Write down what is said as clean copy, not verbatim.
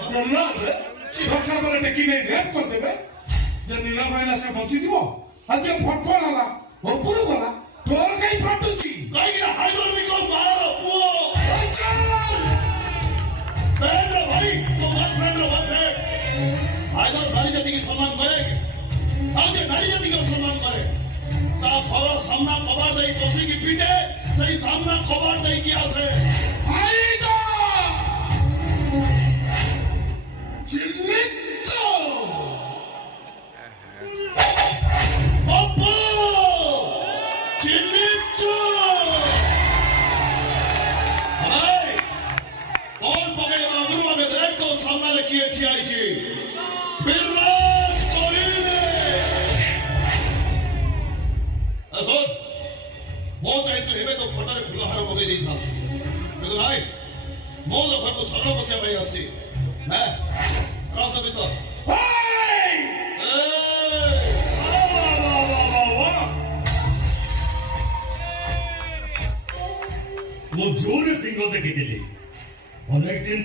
দরকার বলে ডেকি নেই রেপ করদেবে যে নীরব রহিলা সে বঞ্চিଯିବ আর যে ফটফট ହେଲା ଉପରୁ ଗଲା ତୋର କାଇଁ ଫଟୁଛି କାହିଁକି ନା ହାଇଦର ବିକଳ ବାହାର ପୁଅ ଭାଇ ତୋ ବୟଫ୍ରେଣ୍ଡର ବୟଫ୍ରେଣ୍ଡ ହାଇଦର ନାରୀ ଜାତିକି ସମ୍ମାନ କରେ ଆଉ ଯେ ନାରୀ ଜାତିକି ଅସମ୍ମାନ କରେ ତା ଘର ସାମ୍ନା କବାଟ ଦେଇ ପଶିକି ପିଟେ ସେଇ ସାମ୍ନା କବାଟ ଦେଇକି ଆସେ सामने किए चाहिए बिरराज कोहली सुन मो चाहिए हेबे तो फटारे फुलहार पकई दी था लेकिन भाई मो लोग को सरल बच्चा भाई आसी मैं राम से मिस्टर मो जोर सिंगल देखी अनेक दिन